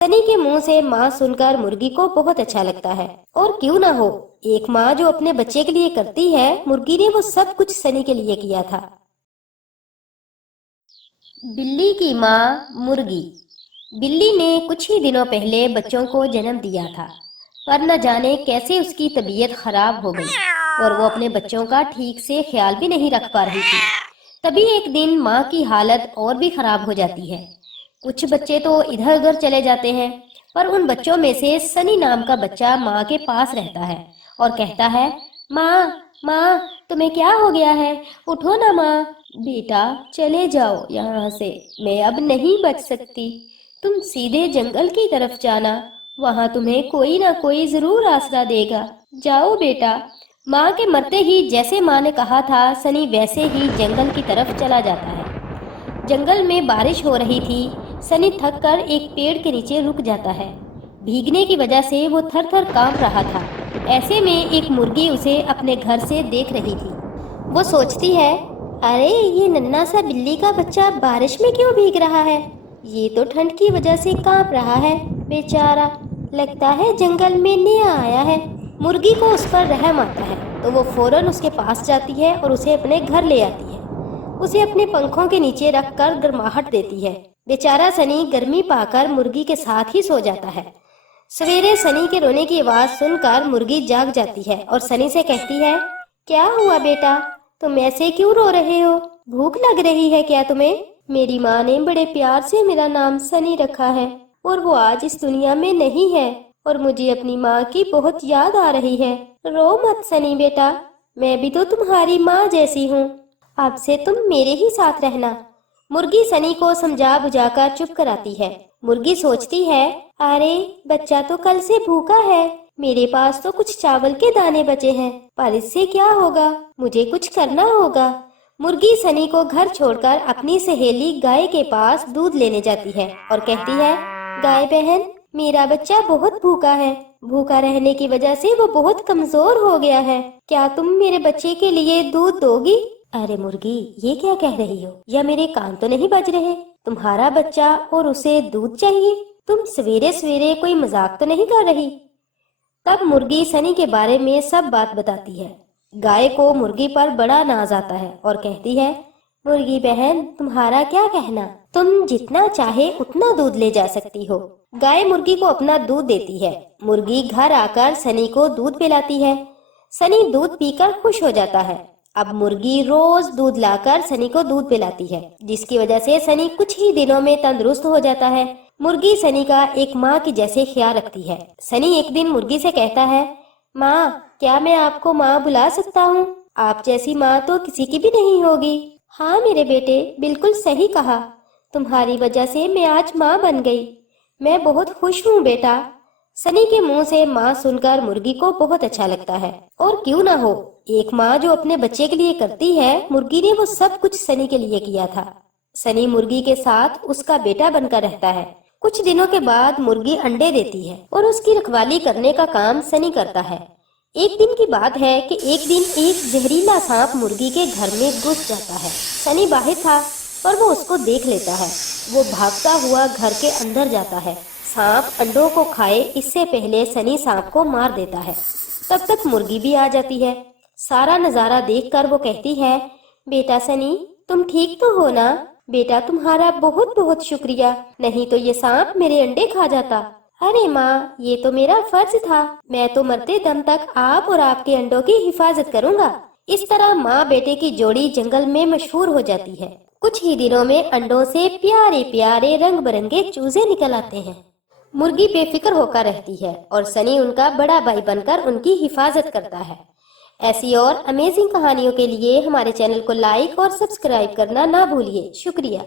सनी के मुंह से माँ सुनकर मुर्गी को बहुत अच्छा लगता है। और क्यों ना हो, एक माँ जो अपने बच्चे के लिए करती है, मुर्गी ने वो सब कुछ सनी के लिए किया था। बिल्ली की माँ मुर्गी। बिल्ली ने कुछ ही दिनों पहले बच्चों को जन्म दिया था, पर न जाने कैसे उसकी तबीयत खराब हो गई और वो अपने बच्चों का ठीक से ख्याल भी नहीं रख पा रही थी। तभी एक दिन माँ की हालत और भी खराब हो जाती है। कुछ बच्चे तो इधर उधर चले जाते हैं, पर उन बच्चों में से सनी नाम का बच्चा माँ के पास रहता है और कहता है, माँ माँ, तुम्हें क्या हो गया है? उठो ना माँ। बेटा, चले जाओ यहाँ से, मैं अब नहीं बच सकती। तुम सीधे जंगल की तरफ जाना, वहाँ तुम्हें कोई ना कोई जरूर आसरा देगा। जाओ बेटा। माँ के मरते ही जैसे माँ ने कहा था, सनी वैसे ही जंगल की तरफ चला जाता है। जंगल में बारिश हो रही थी। सनी थक कर एक पेड़ के नीचे रुक जाता है। भीगने की वजह से वो थर थर कांप रहा था। ऐसे में एक मुर्गी उसे अपने घर से देख रही थी। वो सोचती है, अरे ये नन्हा सा बिल्ली का बच्चा बारिश में क्यों भीग रहा है? ये तो ठंड की वजह से कांप रहा है, बेचारा। लगता है जंगल में नया आया है। मुर्गी को उस पर रहम आता है, तो वो फौरन उसके पास जाती है और उसे अपने घर ले आती है। उसे अपने पंखों के नीचे रखकर गर्माहट देती है। बेचारा सनी गर्मी पाकर मुर्गी के साथ ही सो जाता है। सवेरे सनी के रोने की आवाज सुनकर मुर्गी जाग जाती है और सनी से कहती है, क्या हुआ बेटा, तुम ऐसे क्यों रो रहे हो? भूख लग रही है क्या तुम्हें? मेरी माँ ने बड़े प्यार से मेरा नाम सनी रखा है और वो आज इस दुनिया में नहीं है और मुझे अपनी माँ की बहुत याद आ रही है। रो मत सनी बेटा, मैं भी तो तुम्हारी माँ जैसी हूँ। अब से तुम मेरे ही साथ रहना। मुर्गी सनी को समझा बुझाकर चुप कराती है। मुर्गी सोचती है, अरे बच्चा तो कल से भूखा है, मेरे पास तो कुछ चावल के दाने बचे हैं, पर इससे क्या होगा, मुझे कुछ करना होगा। मुर्गी सनी को घर छोड़कर अपनी सहेली गाय के पास दूध लेने जाती है और कहती है, गाय बहन, मेरा बच्चा बहुत भूखा है। भूखा रहने की वजह से वो बहुत कमजोर हो गया है। क्या तुम मेरे बच्चे के लिए दूध दोगी? अरे मुर्गी, ये क्या कह रही हो? या मेरे कान तो नहीं बज रहे? तुम्हारा बच्चा और उसे दूध चाहिए? तुम सवेरे सवेरे कोई मजाक तो नहीं कर रही? तब मुर्गी सनी के बारे में सब बात बताती है। गाय को मुर्गी पर बड़ा नाज आता है और कहती है, मुर्गी बहन, तुम्हारा क्या कहना? तुम जितना चाहे उतना दूध ले जा सकती हो। गाय मुर्गी को अपना दूध देती है। मुर्गी घर आकर सनी को दूध पिलाती है। सनी दूध पीकर खुश हो जाता है। अब मुर्गी रोज दूध लाकर सनी को दूध पिलाती है, जिसकी वजह से सनी कुछ ही दिनों में तंदुरुस्त हो जाता है। मुर्गी सनी का एक माँ की जैसे ख्याल रखती है। सनी एक दिन मुर्गी से कहता है, माँ, क्या मैं आपको माँ बुला सकता हूँ? आप जैसी माँ तो किसी की भी नहीं होगी। हाँ मेरे बेटे, बिल्कुल सही कहा। तुम्हारी वजह से मैं आज माँ बन गई। मैं बहुत खुश हूँ बेटा। सनी के मुंह से माँ सुनकर मुर्गी को बहुत अच्छा लगता है। और क्यों ना हो, एक माँ जो अपने बच्चे के लिए करती है, मुर्गी ने वो सब कुछ सनी के लिए किया था। सनी मुर्गी के साथ उसका बेटा बनकर रहता है। कुछ दिनों के बाद मुर्गी अंडे देती है और उसकी रखवाली करने का काम सनी करता है। एक दिन की बात है कि एक दिन एक जहरीला सांप मुर्गी के घर में घुस जाता है। सनी बाहर था, पर वो उसको देख लेता है। वो भागता हुआ घर के अंदर जाता है। सांप अंडों को खाए इससे पहले सनी सांप को मार देता है। तब तक मुर्गी भी आ जाती है। सारा नजारा देखकर वो कहती है, बेटा सनी, तुम ठीक तो हो ना? बेटा, तुम्हारा बहुत बहुत शुक्रिया, नहीं तो ये सांप मेरे अंडे खा जाता। अरे माँ, ये तो मेरा फर्ज था। मैं तो मरते दम तक आप और आपके अंडों की हिफाजत करूँगा। इस तरह माँ बेटे की जोड़ी जंगल में मशहूर हो जाती है। कुछ ही दिनों में अंडों से प्यारे प्यारे रंग बिरंगे चूजे निकल आते हैं। मुर्गी बेफिक्र होकर रहती है और सनी उनका बड़ा भाई बनकर उनकी हिफाजत करता है। ऐसी और अमेजिंग कहानियों के लिए हमारे चैनल को लाइक और सब्सक्राइब करना ना भूलिए। शुक्रिया।